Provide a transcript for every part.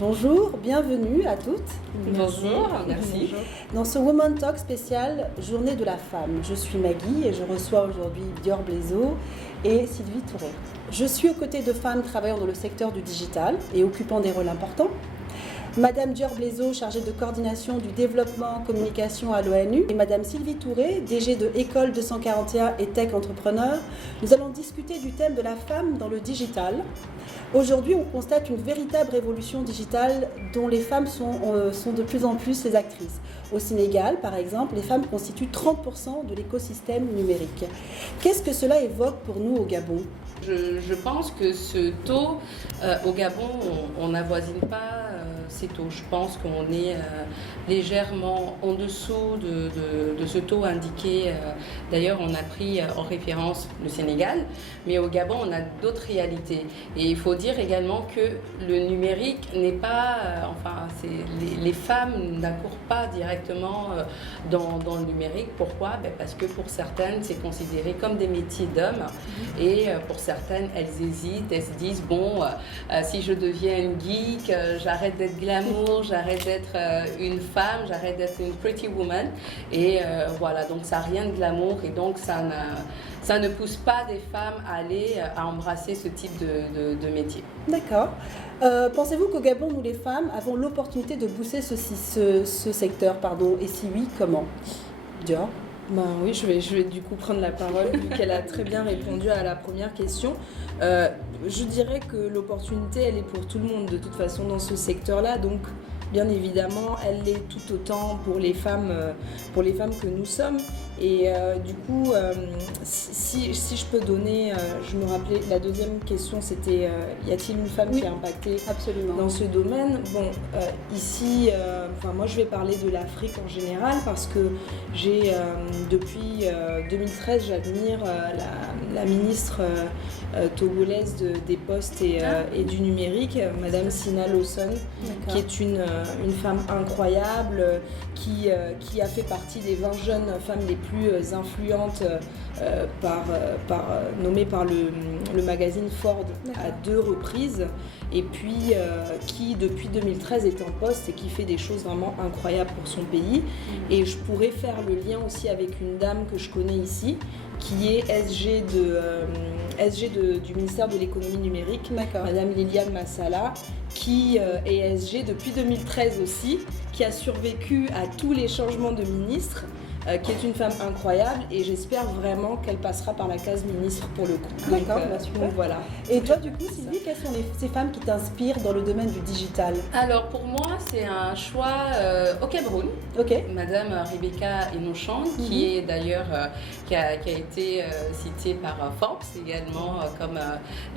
Bonjour, bienvenue à toutes. Bonjour, merci. Dans ce Woman Talk spécial Journée de la femme, je suis Maggie et je reçois aujourd'hui Dior Blaiseau et Sylvie Touré. Je suis aux côtés de femmes travaillant dans le secteur du digital et occupant des rôles importants. Madame Dior Blaiseau, chargée de coordination du développement communication à l'ONU, et Madame Sylvie Touré, DG de École 241 et Tech Entrepreneur. Nous allons discuter du thème de la femme dans le digital. Aujourd'hui, on constate une véritable révolution digitale dont les femmes sont de plus en plus les actrices. Au Sénégal, par exemple, les femmes constituent 30% de l'écosystème numérique. Qu'est-ce que cela évoque pour nous au Gabon ? Je pense que ce taux, au Gabon, on n'avoisine pas ces taux. Je pense qu'on est légèrement en dessous de ce taux indiqué. D'ailleurs, on a pris en référence le Sénégal, mais au Gabon, on a d'autres réalités. Et il faut dire également que le numérique n'est pas... les femmes n'accourent pas directement dans le numérique. Pourquoi ? Parce que pour certaines, c'est considéré comme des métiers d'hommes. Et pour certaines, elles hésitent, elles se disent, si je deviens une geek, j'arrête d'être glamour, j'arrête d'être une femme, j'arrête d'être une pretty woman. Et voilà, donc ça n'a rien de glamour et donc ça ne pousse pas des femmes à embrasser ce type de métier. D'accord. Pensez-vous qu'au Gabon, nous les femmes avons l'opportunité de booster ce secteur, Et si oui, comment ? Dior ? Oui, je vais du coup prendre la parole vu qu'elle a très bien répondu à la première question. Je dirais que l'opportunité, elle est pour tout le monde de toute façon dans ce secteur-là. Donc, bien évidemment, elle l'est tout autant pour les femmes que nous sommes. Et du coup, si je peux donner, je me rappelais, la deuxième question, c'était y a-t-il une femme qui est impactée absolument dans ce domaine ? Ici, moi je vais parler de l'Afrique en général parce que j'ai, depuis 2013, j'admire la ministre togolaise des Postes et du numérique, Madame Sina Lawson, qui est une femme incroyable, qui a fait partie des 20 jeunes femmes les plus influentes nommées par le magazine Ford à 2 reprises, et puis qui depuis 2013 est en poste et qui fait des choses vraiment incroyables pour son pays. Et je pourrais faire le lien aussi avec une dame que je connais ici, qui est SG du ministère de l'économie numérique, Madame Liliane Massala, qui est SG depuis 2013 aussi, qui a survécu à tous les changements de ministre, qui est une femme incroyable, et j'espère vraiment qu'elle passera par la case ministre pour le coup. D'accord, super. Donc voilà. Et toi, du coup, Sylvie, quelles sont ces femmes qui t'inspirent dans le domaine du digital ? Alors pour moi, c'est un choix au Cameroun. Ok. Madame Rebecca Enochang, qui est d'ailleurs qui a été citée par Forbes également comme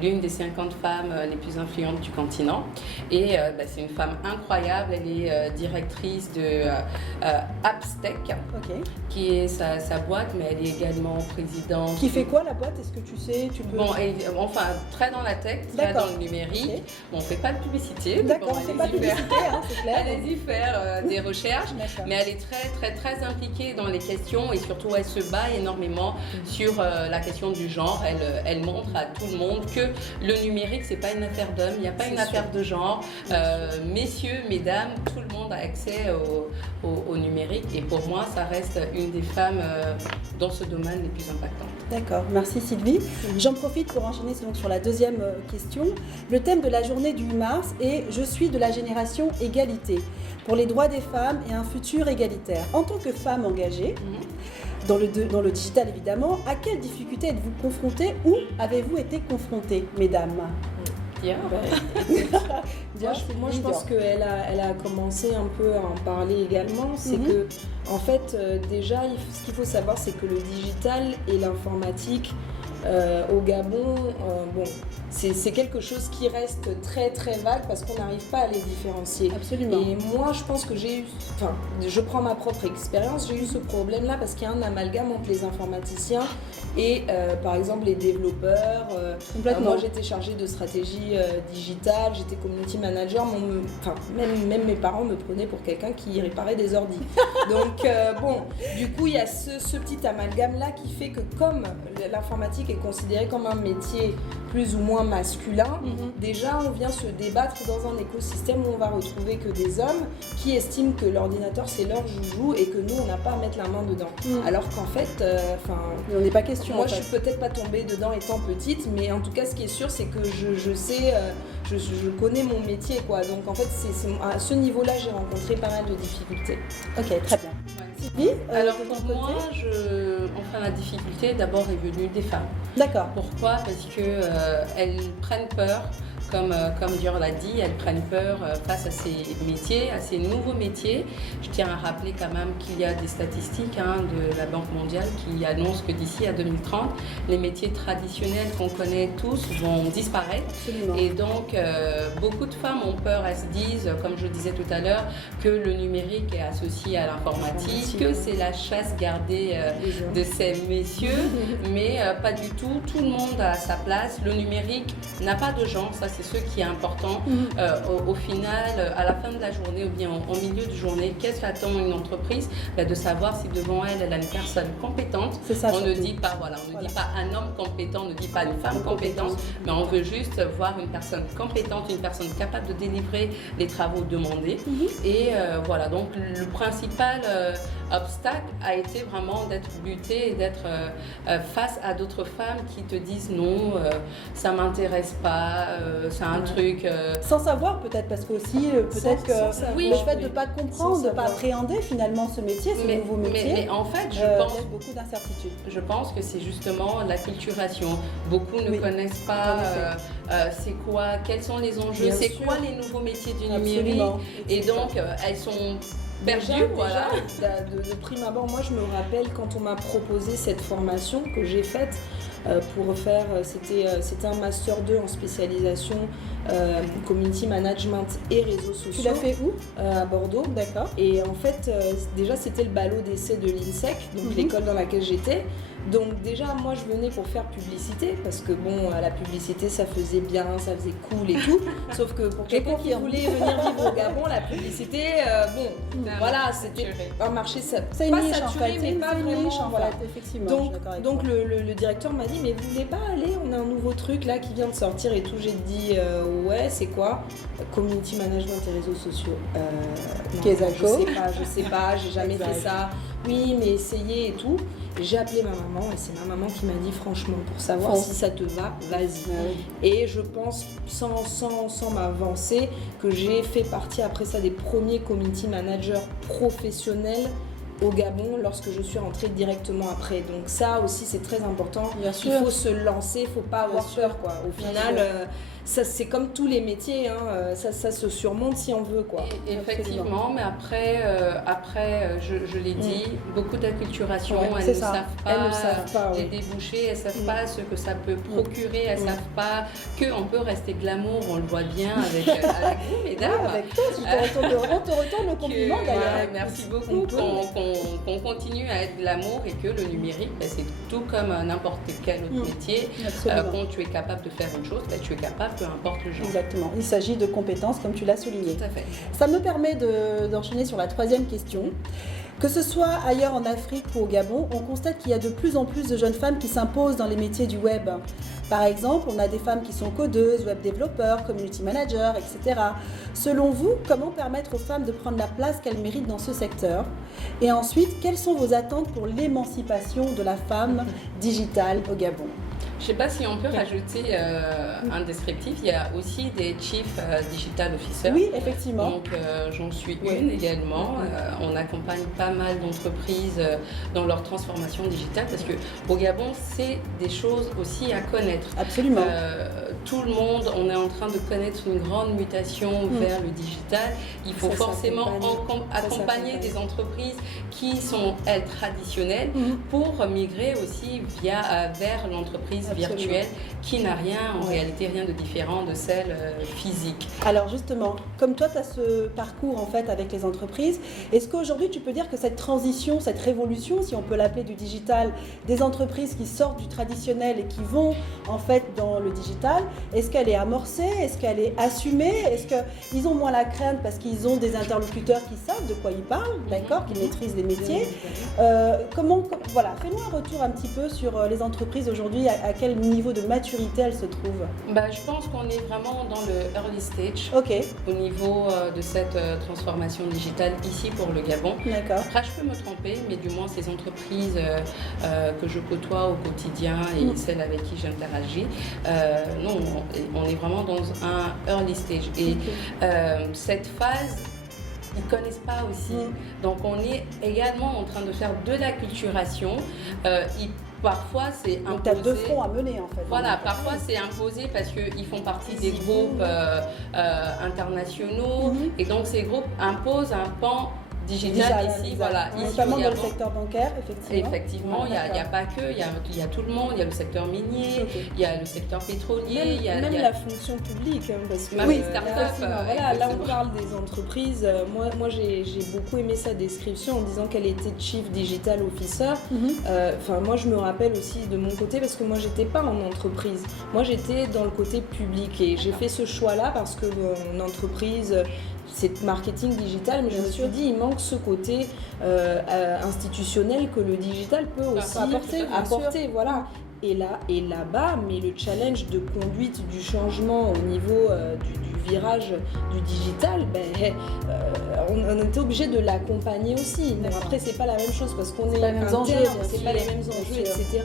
l'une des 50 femmes les plus influentes du continent. Et c'est une femme incroyable. Elle est directrice de Appstech, qui est sa boîte, mais elle est également présidente. Qui fait quoi la boîte ? Est-ce que tu sais ? Très dans la tech, très dans le numérique. Okay. On ne fait pas de publicité. D'accord, on ne fait pas de publicité, c'est clair. Allez-y faire des recherches, mais elle est très, très, très impliquée dans les questions et surtout elle se bat énormément sur la question du genre. Elle montre à tout le monde que le numérique, c'est pas une affaire d'hommes, il n'y a pas une affaire de genre. Messieurs, mesdames, tout le monde a accès au numérique, et pour moi, ça reste une des femmes dans ce domaine les plus impactantes. D'accord, merci Sylvie. J'en profite pour enchaîner donc sur la deuxième question. Le thème de la journée du 8 mars est « Je suis de la génération égalité » pour les droits des femmes et un futur égalitaire. En tant que femme engagée, dans le digital évidemment, à quelles difficultés êtes-vous confrontées ou avez-vous été confrontées, mesdames ? Moi, je pense qu'elle a commencé un peu à en parler également. C'est que, en fait, déjà, ce qu'il faut savoir, c'est que le digital et l'informatique au Gabon, c'est quelque chose qui reste très très vague parce qu'on n'arrive pas à les différencier. Absolument. Et moi, je pense que je prends ma propre expérience, j'ai eu ce problème-là parce qu'il y a un amalgame entre les informaticiens et par exemple les développeurs. Moi, j'étais chargée de stratégie digitale, j'étais community manager, même mes parents me prenaient pour quelqu'un qui réparait des ordis. Donc du coup, il y a ce petit amalgame-là qui fait que comme l'informatique qui est considéré comme un métier plus ou moins masculin, déjà on vient se débattre dans un écosystème où on va retrouver que des hommes qui estiment que l'ordinateur c'est leur joujou et que nous on n'a pas à mettre la main dedans. Alors qu'en fait, il n'en est pas question. moi je suis peut-être pas tombée dedans étant petite, mais en tout cas ce qui est sûr c'est que je sais, je connais mon métier quoi. Donc en fait à ce niveau-là j'ai rencontré pas mal de difficultés. Ok, très bien. Ouais. Alors pour moi, la difficulté d'abord est venue des femmes. D'accord. Pourquoi ? Parce que elles prennent peur, comme Dior l'a dit, elles prennent peur face à ces métiers, à ces nouveaux métiers. Je tiens à rappeler quand même qu'il y a des statistiques de la Banque mondiale qui annoncent que d'ici à 2030, les métiers traditionnels qu'on connaît tous vont disparaître. Absolument. Et donc, beaucoup de femmes ont peur, elles se disent, comme je disais tout à l'heure, que le numérique est associé à l'informatique, que c'est la chasse gardée de ces messieurs, mais pas du tout. Tout le monde a sa place. Le numérique n'a pas de genre, ça c'est ce qui est important. Au final, à la fin de la journée ou bien au milieu de journée, qu'est-ce qu'attend une entreprise ? De savoir si devant elle a une personne compétente. C'est ça, on ne dit pas, dit pas un homme compétent, on ne dit pas une femme compétente, mais on veut juste voir une personne compétente, une personne capable de délivrer les travaux demandés. Et voilà, donc le principal obstacle a été vraiment d'être buté et d'être face à d'autres femmes qui te disent non, ça m'intéresse pas, c'est un truc... Sans savoir peut-être, parce qu'aussi peut-être que le fait de ne pas comprendre, de ne pas appréhender finalement ce métier, ce nouveau métier, mais en fait, il y a beaucoup d'incertitudes. Je pense que c'est justement l'acculturation. Beaucoup ne connaissent pas c'est quoi, quels sont les enjeux, c'est quoi les nouveaux métiers du numérique. Et donc, elles sont... Déjà, de prime abord, moi je me rappelle quand on m'a proposé cette formation que j'ai faite pour faire, c'était un master 2 en spécialisation community management et réseaux sociaux. Tu l'as fait où ? À Bordeaux. D'accord. Et en fait, déjà c'était le ballot d'essai de l'INSEC, donc l'école dans laquelle j'étais. Donc déjà, moi je venais pour faire publicité, parce que bon, la publicité ça faisait bien, ça faisait cool et tout. Sauf que pour quelqu'un qui voulait venir vivre au Gabon, la publicité, voilà, c'était un marché c'est pas niche, saturé, mais pas vraiment. Niche, voilà. Effectivement, donc le directeur m'a dit, mais vous voulez pas aller, on a un nouveau truc là qui vient de sortir et tout. J'ai dit, ouais, c'est quoi ? Community management et réseaux sociaux. Je sais pas, j'ai jamais fait ça. Oui, mais essayez et tout. J'ai appelé ma maman et c'est ma maman qui m'a dit franchement, pour savoir si ça te va, vas-y. Et je pense, sans m'avancer, que j'ai fait partie après ça des premiers community managers professionnels au Gabon lorsque je suis rentrée directement après. Donc ça aussi c'est très important. Bien sûr. Il faut se lancer, il ne faut pas avoir peur quoi. Au final, ça c'est comme tous les métiers, ça se surmonte si on veut quoi. Effectivement, mais après je l'ai dit, beaucoup d'acculturation, elles ne savent pas les débouchés, elles ne savent pas ce que ça peut procurer, elles ne savent pas qu'on peut rester glamour, on le voit bien avec vous mesdames. Avec toi, on te retourne le compliment d'ailleurs. Merci beaucoup, qu'on continue à être glamour et que le numérique, c'est tout comme n'importe quel autre métier. Quand tu es capable de faire une chose, tu es capable, peu importe le genre. Exactement. Il s'agit de compétences, comme tu l'as souligné. Tout à fait. Ça me permet d'enchaîner sur la troisième question. Que ce soit ailleurs en Afrique ou au Gabon, on constate qu'il y a de plus en plus de jeunes femmes qui s'imposent dans les métiers du web. Par exemple, on a des femmes qui sont codeuses, web développeurs, community managers, etc. Selon vous, comment permettre aux femmes de prendre la place qu'elles méritent dans ce secteur ? Et ensuite, quelles sont vos attentes pour l'émancipation de la femme digitale au Gabon ? Je ne sais pas si on peut rajouter un descriptif. Il y a aussi des Chief Digital Officers. Oui, effectivement. Donc, j'en suis une également. On accompagne pas mal d'entreprises dans leur transformation digitale parce qu'au Gabon, c'est des choses aussi à connaître. Absolument. Tout le monde, on est en train de connaître une grande mutation vers le digital. Il faut forcément accompagner des entreprises qui sont, elles, traditionnelles pour migrer aussi vers l'entreprise virtuelle qui n'a en réalité rien de différent de celle physique. Alors justement, comme toi tu as ce parcours en fait avec les entreprises, est-ce qu'aujourd'hui tu peux dire que cette transition, cette révolution, si on peut l'appeler du digital, des entreprises qui sortent du traditionnel et qui vont en fait dans le digital, est-ce qu'elle est amorcée? Est-ce qu'elle est assumée? Est-ce qu'ils ont moins la crainte parce qu'ils ont des interlocuteurs qui savent de quoi ils parlent, d'accord, qui maîtrisent les métiers? Voilà, fais-nous un retour un petit peu sur les entreprises aujourd'hui, à quel niveau de maturité elles se trouvent? Je pense qu'on est vraiment dans le early stage au niveau de cette transformation digitale ici pour le Gabon. D'accord. Après, je peux me tromper, mais du moins ces entreprises que je côtoie au quotidien et celles avec qui j'interagis, non, on est vraiment dans un early stage. Et cette phase, ils ne connaissent pas aussi. Donc on est également en train de faire de l'acculturation. Parfois, c'est imposé. Donc, tu as deux fronts à mener, en fait. Voilà, parfois, c'est imposé parce qu'ils font partie des groupes internationaux. Et donc, ces groupes imposent un pan digital ici, voilà. Notamment dans le secteur bancaire, effectivement. Effectivement, il n'y a pas que, il y a tout le monde, il y a le secteur minier, il y a le secteur pétrolier, même la fonction publique, parce que start-up. Là on parle des entreprises. Moi j'ai beaucoup aimé sa description en disant qu'elle était Chief Digital Officer. Moi je me rappelle aussi de mon côté, parce que moi j'étais pas en entreprise, moi j'étais dans le côté public et j'ai fait ce choix-là parce que mon entreprise, c'est marketing digital, mais je me suis dit, il manque ce côté institutionnel que le digital peut aussi apporter, voilà. Et là-bas, mais le challenge de conduite du changement au niveau du virage du digital, on était obligé de l'accompagner aussi. Bon, après, c'est pas la même chose parce qu'on est interne, c'est pas les mêmes enjeux, etc.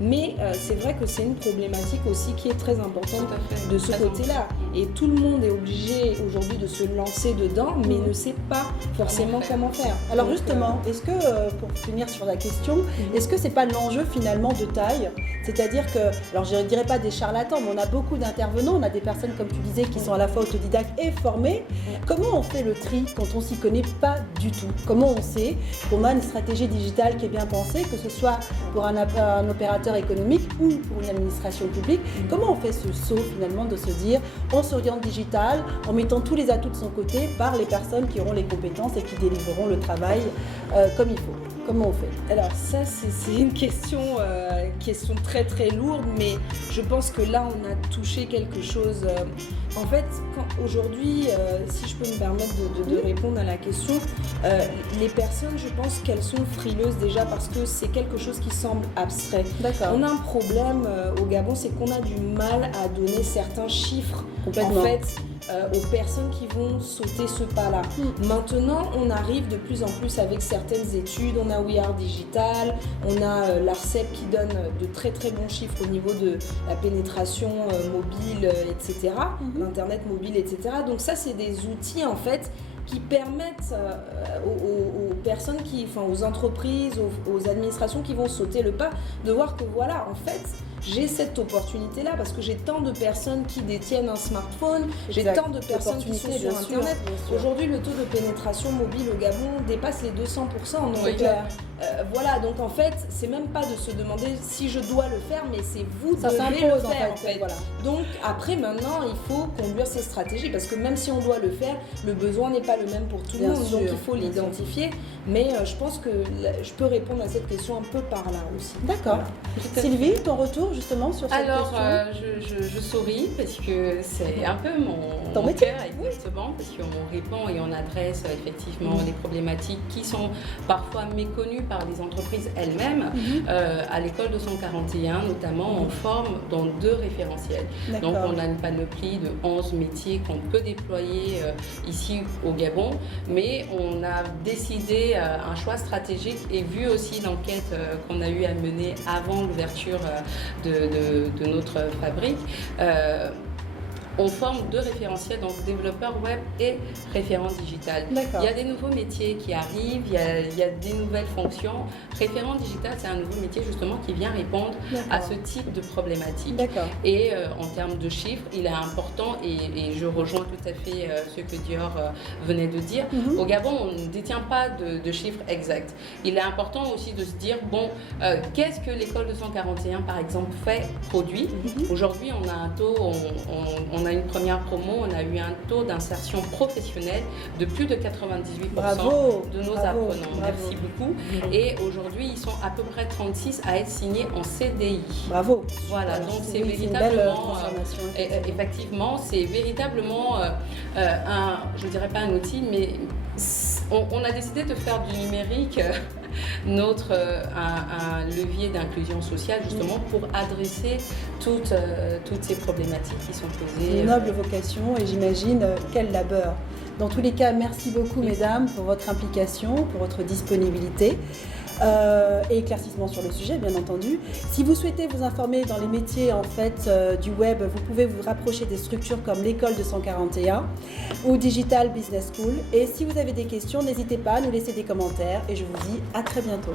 Mais c'est vrai que c'est une problématique aussi qui est très importante de ce côté-là. Et tout le monde est obligé aujourd'hui de se lancer dedans, mais ne sait pas forcément comment faire. Alors justement, est-ce que, pour finir sur la question, est-ce que c'est pas l'enjeu finalement de taille? C'est-à-dire que, alors je ne dirais pas des charlatans, mais on a beaucoup d'intervenants, on a des personnes, comme tu disais, qui sont à la fois autodidactes et formées. Comment on fait le tri quand on s'y connaît pas du tout? Comment on sait qu'on a une stratégie digitale qui est bien pensée, que ce soit pour un opérateur économique ou pour une administration publique? Comment on fait ce saut finalement de se dire on s'oriente digital en mettant tous les atouts de son côté par les personnes qui auront les compétences et qui délivreront le travail comme il faut? Comment on fait? Alors ça, c'est une question très très lourde, mais je pense que là, on a touché quelque chose. En fait, aujourd'hui, si je peux me permettre de répondre à la question, les personnes, je pense qu'elles sont frileuses déjà parce que c'est quelque chose qui semble abstrait. D'accord. On a un problème au Gabon, c'est qu'on a du mal à donner certains chiffres. Complètement. En fait, aux personnes qui vont sauter ce pas-là. Maintenant, on arrive de plus en plus avec certaines études. On a We Are Digital, on a l'ARCEP qui donne de très très bons chiffres au niveau de la pénétration mobile, etc. L'internet mobile, etc. Donc ça, c'est des outils en fait qui permettent aux personnes aux entreprises, aux administrations qui vont sauter le pas, de voir que voilà, en fait, j'ai cette opportunité-là parce que j'ai tant de personnes qui détiennent un smartphone, j'ai tant de personnes qui sont sur Internet. Aujourd'hui, le taux de pénétration mobile au Gabon dépasse les 200%. Donc, voilà, donc en fait, c'est même pas de se demander si je dois le faire, mais c'est vous ça devez le faire en fait. Voilà. Donc après, maintenant, il faut conduire ces stratégies parce que même si on doit le faire, le besoin n'est pas le même pour tout le monde, donc il faut l'identifier. Mais je pense que je peux répondre à cette question un peu par là aussi. D'accord. Voilà. Sylvie, ton retour justement sur cette question? Alors, je souris parce que c'est un peu mon cœur, exactement, parce qu'on répond et on adresse effectivement les problématiques qui sont parfois méconnues par les entreprises elles-mêmes. À l'école 241, notamment, on forme dans 2 référentiels. Donc, on a une panoplie de 11 métiers qu'on peut déployer ici au Gabon, mais on a décidé un choix stratégique et vu aussi l'enquête qu'on a eu à mener avant l'ouverture de notre fabrique, on forme 2 référentiels, donc développeur web et référent digital. Il y a des nouveaux métiers qui arrivent, il y a des nouvelles fonctions. Référent digital, c'est un nouveau métier justement qui vient répondre à ce type de problématique. Et en termes de chiffres, il est important, et je rejoins tout à fait ce que Dior venait de dire. Au Gabon, on ne détient pas de chiffres exacts. Il est important aussi de se dire, qu'est-ce que l'école 241 par exemple produit? Aujourd'hui, on a un taux, on on a une première promo, on a eu un taux d'insertion professionnelle de plus de 98% de nos apprenants. Merci beaucoup. Et aujourd'hui, ils sont à peu près 36 à être signés en CDI. Bravo. Voilà, donc c'est véritablement, effectivement, c'est véritablement je dirais pas un outil, mais on a décidé de faire du numérique un levier d'inclusion sociale justement pour adresser toutes ces problématiques qui sont posées. C'est une noble vocation et j'imagine quel labeur. Dans tous les cas, merci beaucoup mesdames pour votre implication, pour votre disponibilité. Et éclaircissement sur le sujet, bien entendu. Si vous souhaitez vous informer dans les métiers en fait du web, vous pouvez vous rapprocher des structures comme l'école 241 ou Digital Business School. Et si vous avez des questions, n'hésitez pas à nous laisser des commentaires et je vous dis à très bientôt.